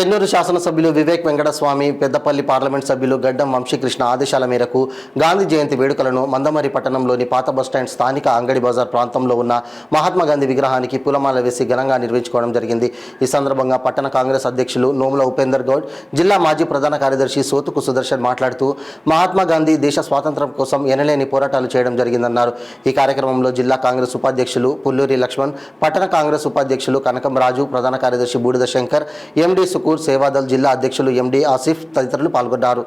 చెన్నూరు శాసనసభ్యులు వివేక్ వెంకటస్వామి, పెద్దపల్లి పార్లమెంట్ సభ్యులు గడ్డం వంశీకృష్ణ ఆదేశాల మేరకు గాంధీ జయంతి వేడుకలను మందమరి పట్టణంలోని పాత బస్టాండ్ స్థానిక అంగడి బజార్ ప్రాంతంలో ఉన్న మహాత్మా గాంధీ విగ్రహానికి పూలమాల వేసి ఘనంగా నిర్వహించుకోవడం జరిగింది. ఈ సందర్భంగా పట్టణ కాంగ్రెస్ అధ్యక్షులు నోముల ఉపేందర్ గౌడ్, జిల్లా మాజీ ప్రధాన కార్యదర్శి సోతుకు సుదర్శన్ మాట్లాడుతూ మహాత్మా గాంధీ దేశ స్వాతంత్ర్యం కోసం ఎనలేని పోరాటాలు చేయడం జరిగిందన్నారు. ఈ కార్యక్రమంలో జిల్లా కాంగ్రెస్ ఉపాధ్యక్షులు పుల్లూరి లక్ష్మణ్, పట్టణ కాంగ్రెస్ ఉపాధ్యక్షులు కనకం రాజు, ప్రధాన కార్యదర్శి బూడిద శంకర్, ఎండి సుకూర్, సేవాదల్ జిల్లా అధ్యక్షులు ఎండి ఆసిఫ్ తదితరులు పాల్గొన్నారు.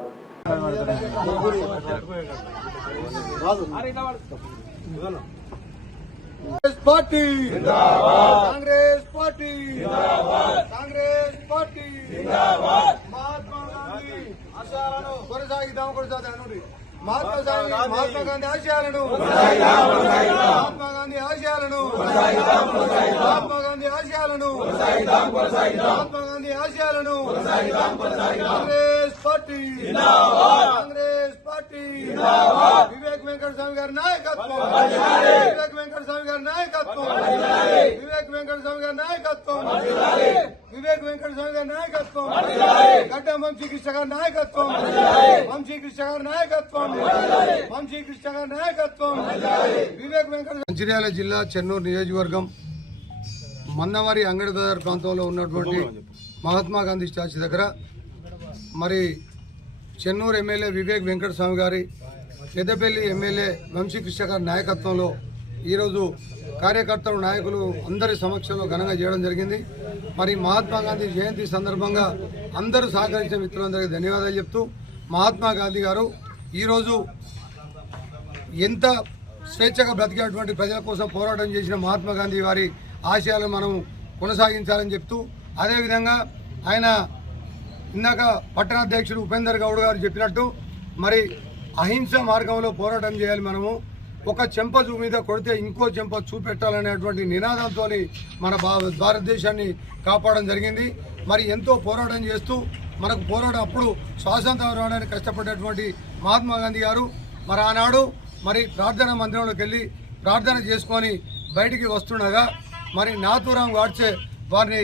మహాత్మా గాంధీ ఆశయాలను మహాత్మా గాంధీ ఆశయాలను మహాత్మా గాంధీ ఆశయాలను మహాత్మా గాంధీ ఆశయాలను కాంగ్రెస్ పార్టీ కాంగ్రెస్ పార్టీ వివేక్ వెంకటస్వామి గారి నాయకత్వం వివేక్ వెంకటస్వామి గారి నాయకత్వం వివేక్ వెంకటస్వామి గారి నాయకత్వం వివేక్ వెంకటస్వామి గారి నాయకత్వం గడ్డం వంశీకృష్ణ గారి నాయకత్వం వంశీకృష్ణ గారి నాయకత్వం వంశీకృష్ణ గారి నాయకత్వం వివేక్ వెంకట. మంచిర్యాల జిల్లా చెన్నూరు నియోజకవర్గం మన్నవరి అంగడి బజార్ ప్రాంతంలో ఉన్నటువంటి మహాత్మా గాంధీ స్టాచ్యూ దగ్గర మరి చెన్నూరు ఎమ్మెల్యే వివేక్ వెంకటస్వామి గారి, పెద్దపల్లి ఎమ్మెల్యే వంశీకృష్ణ గారి నాయకత్వంలో ఈరోజు కార్యకర్తలు, నాయకులు అందరి సమక్షంలో ఘనంగా చేయడం జరిగింది. మరి మహాత్మా గాంధీ జయంతి సందర్భంగా అందరూ సహకరించిన మిత్రులందరికీ ధన్యవాదాలు చెప్తూ, మహాత్మా గాంధీ గారు ఈరోజు ఎంత స్వేచ్ఛగా బ్రతికేటువంటి ప్రజల కోసం పోరాటం చేసిన మహాత్మా గాంధీ వారి ఆశయాలను మనం కొనసాగించాలని చెప్తూ, అదేవిధంగా ఆయన ఇందాక పట్టణాధ్యక్షుడు ఉపేందర్ గౌడ్ గారు చెప్పినట్టు మరి అహింస మార్గంలో పోరాటం చేయాలి. మనము ఒక చెంప మీద కొడితే ఇంకో చెంప చూపెట్టాలనేటువంటి నినాదంతో మన భారతదేశాన్ని కాపాడడం జరిగింది. మరి ఎంతో పోరాటం చేస్తూ మనకు పోరాటం అప్పుడు స్వాతంత్రం రావడానికి కష్టపడేటువంటి మహాత్మా గాంధీ గారు మరి ఆనాడు మరి ప్రార్థనా మందిరంలోకి వెళ్ళి ప్రార్థన చేసుకొని బయటికి వస్తుండగా మరి నాథూరాం గాడ్సే వారిని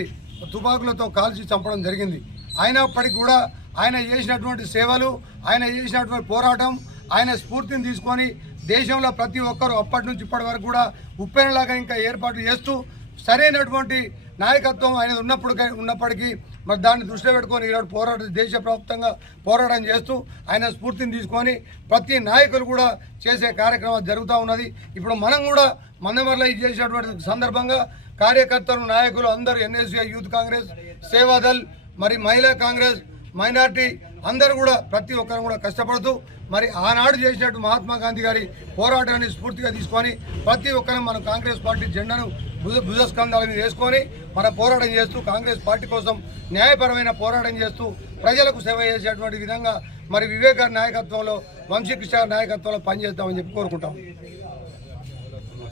తుపాకులతో కాల్చి చంపడం జరిగింది. అయినప్పటికీ కూడా ఆయన చేసినటువంటి సేవలు, ఆయన చేసినటువంటి పోరాటం, ఆయన స్ఫూర్తిని తీసుకొని దేశంలో ప్రతి ఒక్కరూ అప్పటి నుంచి ఇప్పటి వరకు కూడా ఉప్పెనలాగా ఇంకా ఏర్పాట్లు చేస్తూ సరైనటువంటి నాయకత్వం ఆయన ఉన్నప్పటికీ మరి దాన్ని దృష్టిలో పెట్టుకొని ఈరోజు దేశవ్యాప్తంగా పోరాటం చేస్తూ ఆయన స్ఫూర్తిని తీసుకొని ప్రతి నాయకులు కూడా చేసే కార్యక్రమం జరుగుతూ ఉన్నది. ఇప్పుడు మనం కూడా మందమర్లో ఇది చేసినటువంటి సందర్భంగా కార్యకర్తలు, నాయకులు అందరూ ఎన్ఎస్యూఐ, యూత్ కాంగ్రెస్, సేవాదల్, మరి మహిళా కాంగ్రెస్, మైనార్టీ అందరూ కూడా ప్రతి ఒక్కరు కూడా కష్టపడుతూ మరి ఆనాడు చేసినట్టు మహాత్మా గాంధీ గారి పోరాటాన్ని స్ఫూర్తిగా తీసుకొని ప్రతి ఒక్కరు మన కాంగ్రెస్ పార్టీ జెండాను భుజస్కంధాల మీద వేసుకొని మన పోరాటం చేస్తూ కాంగ్రెస్ పార్టీ కోసం న్యాయపరమైన పోరాటం చేస్తూ ప్రజలకు సేవ చేసేటువంటి విధంగా మరి వివేక్ గారి నాయకత్వంలో, వంశీకృష్ణ గారి నాయకత్వంలో పనిచేస్తామని చెప్పి కోరుకుంటాం.